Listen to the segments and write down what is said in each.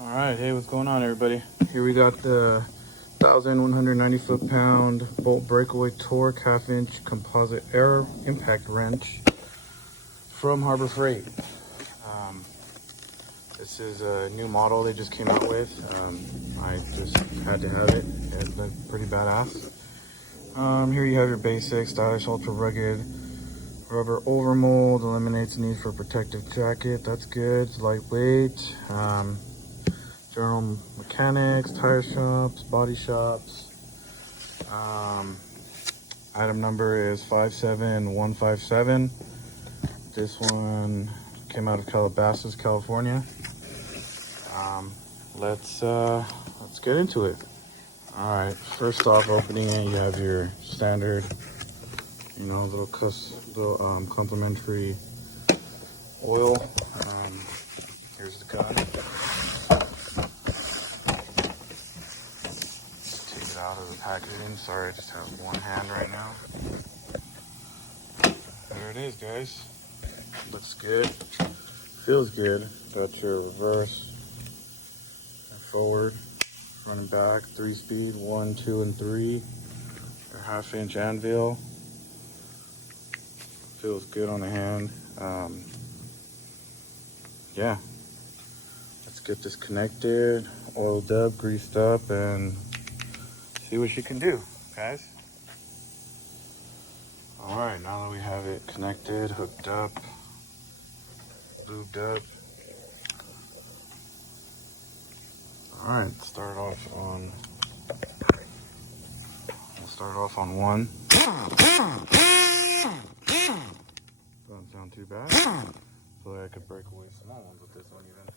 All right, hey, what's going on, everybody? Here we got the 1,190 foot-pound bolt breakaway torque half-inch composite air impact wrench from Harbor Freight. This is a new model they just came out with. I just had to have it. It looked pretty badass. Here you have your basic, stylish, ultra rugged rubber overmold. Eliminates the need for a protective jacket. That's good. It's lightweight. General mechanics, tire shops, body shops. Item number is 57157. This one came out of Calabasas, California. Let's get into it. All right, first off, opening it, you have your standard, little complimentary oil. Here's the gun. Out of the packaging. Sorry, I just have one hand right now. There it is, guys. Looks good. Feels good. Got your reverse and forward, front and back, 3-speed, 1, 2, and 3. Your half-inch anvil. Feels good on the hand. Yeah. Let's get this connected, oiled up, greased up, and see what you can do, guys. All right, now that we have it connected, hooked up, lubed up. All right, we'll start off on one. Doesn't sound too bad. Feel like I could break away small ones with this one even.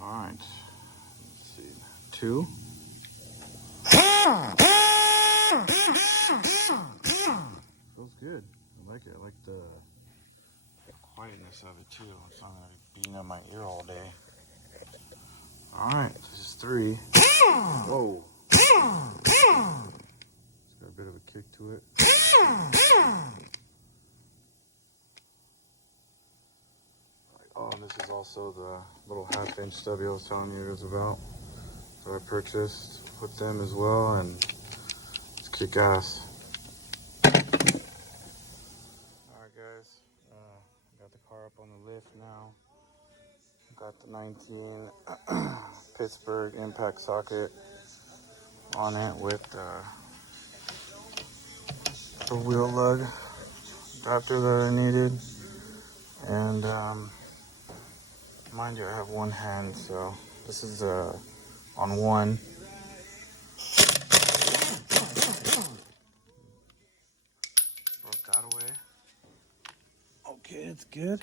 All right, let's see, 2. Feels good. I like it. I like the quietness of it too. It's not gonna be beating on my ear all day. Alright, this is 3. Whoa. It's got a bit of a kick to it. Oh, and this is also the little half-inch stubby I was telling you guys about. So I purchased with them as well, and it's kick ass. Alright guys, got the car up on the lift now. Got the 19 Pittsburgh impact socket on it with the wheel lug adapter that I needed. And mind you, I have one hand, so this is on one. Broke that away. Okay, it's good.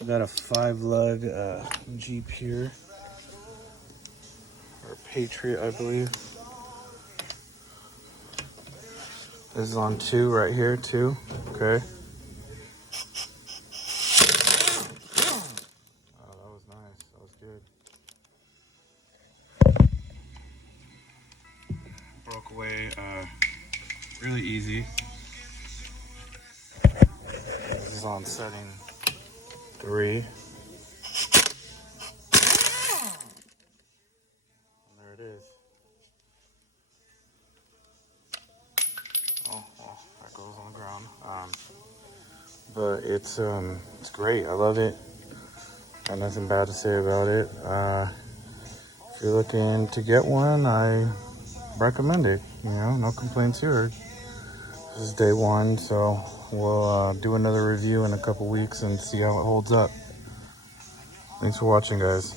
I got a 5-lug Jeep here, or Patriot, I believe. This is on 2 right here, 2. Okay. Oh, that was nice. That was good. Broke away really easy. This is on setting 3. And there it is. Oh, well, that goes on the ground. But it's great. I love it. Got nothing bad to say about it. If you're looking to get one, I recommend it. No complaints here. This is day 1, so we'll do another review in a couple weeks and see how it holds up. Thanks for watching, guys.